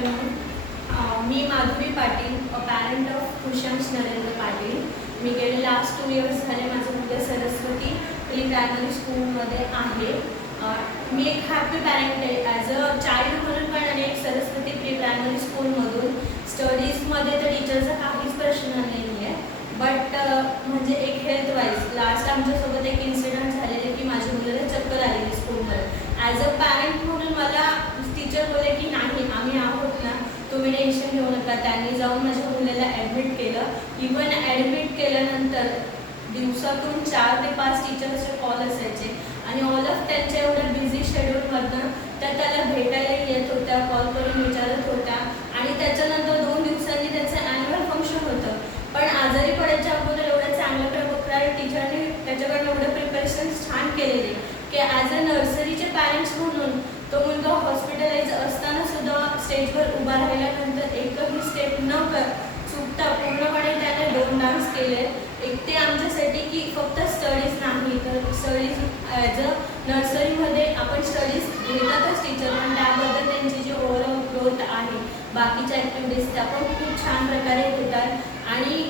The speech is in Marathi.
आफ्टरनून. मी माधुरी पाटील, पॅरेंट ऑफ कुशांश नरेंद्र पाटील. मी गेले लास्ट 2 इयर्स झाले माझं मुलगा सरस्वती प्री प्रायमरी स्कूलमध्ये आहे. मी एक हॅपी पॅरेंट आहे ॲज अ चाइल्ड म्हणून पण, आणि एक सरस्वती प्री प्रायमरी स्कूलमधून. स्टडीजमध्ये तर टीचरचा काहीच प्रश्न नाही आहे, बट म्हणजे एक हेल्थ वाईज लास्ट आमच्यासोबत एक इन्सिडंट झालेलं की माझ्या मुलाला चक्कर आलेली स्कूलमध्ये. ॲज अ पॅरेंट म्हणून मला टीचर बोलले की नाही, आम्ही आहोत ना, तुम्ही टेन्शन घेऊ नका. त्यांनी जाऊन माझ्या मुलाला ॲडमिट केलं. इवन ॲडमिट केल्यानंतर दिवसातून 4 ते 5 टीचर्सचे कॉल असायचे, आणि ऑल ऑफ त्यांच्या एवढ्या बिझी शेड्यूलमधनं त्या त्याला भेटायला येत होत्या, कॉल करून विचारत होत्या. आणि त्याच्यानंतर 2 दिवसांनी त्याचं ॲन्युअल फंक्शन होतं. पण आजारी पडायच्या अगोदर एवढ्या चांगल्या प्रकारे टीचरने त्याच्याकडनं एवढं प्रिपरेशन्स छान केलेले की ॲज अ नर्सरीचे पॅरेंट्स म्हणून तो मुलगा हॉस्पिटलाइज असताना सुद्धा स्टेजवर उभा राहिल्यानंतर एकही स्टेप न चुकता पूर्णपणे त्याने 2 डान्स केले. एक ते आमच्यासाठी की फक्त स्टडीज नाही, तर स्टडीज ॲज अ नर्सरीमध्ये आपण स्टडीज घेतातच टीचर, पण त्याबद्दल त्यांची जी ओव्हरऑल ग्रोथ आहे, बाकीच्या ॲक्टिव्हिटीज त्या पण खूप छान प्रकारे होतात. आणि